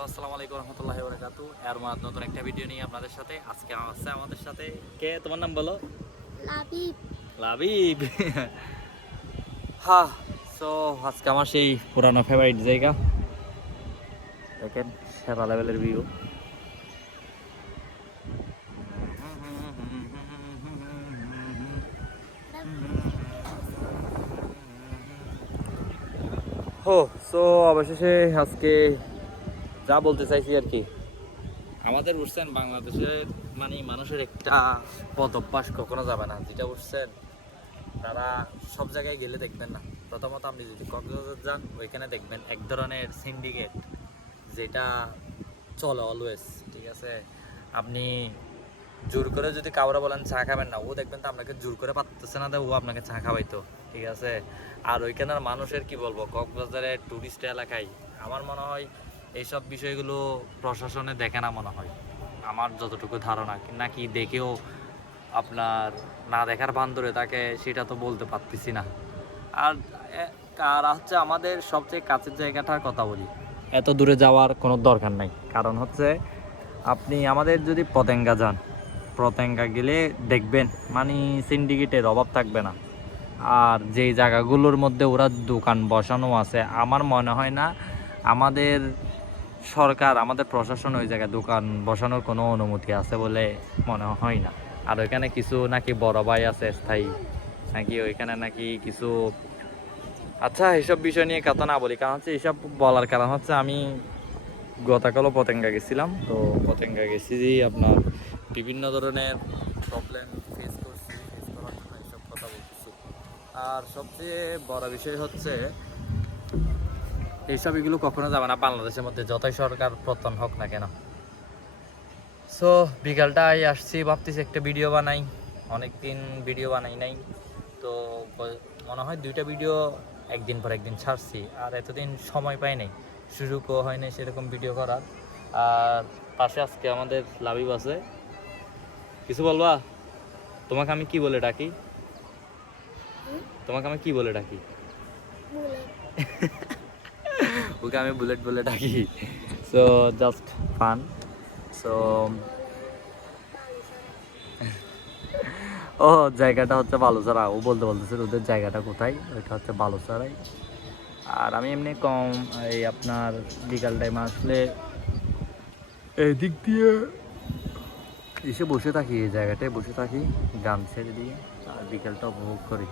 Hello, আসসালামু আলাইকুম রহমতুল্লাহি ওয়া বারাকাতুহু। এর নতুন একটা ভিডিও নিয়ে আপনাদের সাথে আজকে আছে আমাদের সাথে কে, তোমার নাম বলো? লাবিব। লাবিব। হ্যাঁ, সো আজকে আমার সেই পুরানো ফেভারিট জায়গা, দেখেন সেরা লেভেলের ভিউ। হো, সো অবশেষে আজকে যা বলতে চাইছি আর কি, আমাদের বুঝছেন বাংলাদেশের মানে মানুষের একটা পদ অভ্যাস কখনো যাবে না, যেটা বুঝছেন তারা সব জায়গায় গেলে দেখবেন না। প্রথমত আপনি যদি কক্সবাজার যান, ওইখানে দেখবেন এক ধরনের সিন্ডিকেট যেটা চলে অলওয়েজ, ঠিক আছে? আপনি জোর করে যদি কাউরা বলেন চা খাবেন না, ও দেখবেন তো আপনাকে জোর করে পারতেছে না, ও আপনাকে চা খাওয়াইতো, ঠিক আছে? আর ওইখানের মানুষের কি বলবো, কক্সবাজারের টুরিস্ট এলাকায় আমার মনে হয় এইসব বিষয়গুলো প্রশাসনে দেখে না মনে হয়, আমার যতটুকু ধারণা, নাকি দেখেও আপনার না দেখার ভান ধরে তাকে, সেটা তো বলতে পারতেছি না। আর আর হচ্ছে আমাদের সবচেয়ে কাছের জায়গাটার কথা বলি, এত দূরে যাওয়ার কোনো দরকার নাই। কারণ হচ্ছে আপনি আমাদের যদি পতেঙ্গা যান, পতেঙ্গা গেলে দেখবেন মানে সিন্ডিকেটের অভাব থাকবে না। আর যেই জায়গাগুলোর মধ্যে ওরা দোকান বসানো আছে, আমার মনে হয় না আমাদের সরকার, আমাদের প্রশাসন ওই জায়গায় দোকান বসানোর কোনো অনুমতি আছে বলে মনে হয় না। আর ওইখানে কিছু নাকি বড় ভাই আছে স্থায়ী, নাকি ওইখানে নাকি কিছু, আচ্ছা এইসব বিষয় নিয়ে কথা না বলি, কারণ হচ্ছে এইসব বলার কারণ হচ্ছে আমি গতকালও পতেঙ্গা গেছিলাম। তো পতেঙ্গা গেছি যে আপনার বিভিন্ন ধরনের প্রবলেম ফেস করছি, ফেস করার জন্য এইসব কথা বলতেছি। আর সবচেয়ে বড় বিষয় হচ্ছে এইসব এগুলো কখনো যাবে না বাংলাদেশের মধ্যে, যতই সরকার পতন হোক না কেন। সো বিকালটায় আসছি, ভাবতেছি একটা ভিডিও বানাই, অনেক দিন ভিডিও বানাই নাই। তো মনে হয় 2টা ভিডিও একদিন পর একদিন ছাড়ছি, আর এতদিন সময় পাই নাই, সুযোগও হয় নাই সেরকম ভিডিও করার। আর পাশে আজকে আমাদের লাবিব আছে, কিছু বলবা? তোমাকে আমি কি বলে ডাকি? তোমাকে আমি কি বলে ডাকি? ওকে আমি বুলেট বলে ডাকি। So just fun. সো ও, জায়গাটা হচ্ছে বালুচড়া, ও বলতে বলতেছে ওদের জায়গাটা কোথায়, ওইটা হচ্ছে বালুচড়াই। আর আমি এমনি কম এই আপনার বিকাল টাইমে আসলে এই দিক দিয়ে এসে বসে থাকি, এই জায়গাটায় বসে থাকি গান ছেড়ে দিয়ে, আর বিকেলটা উপভোগ করি।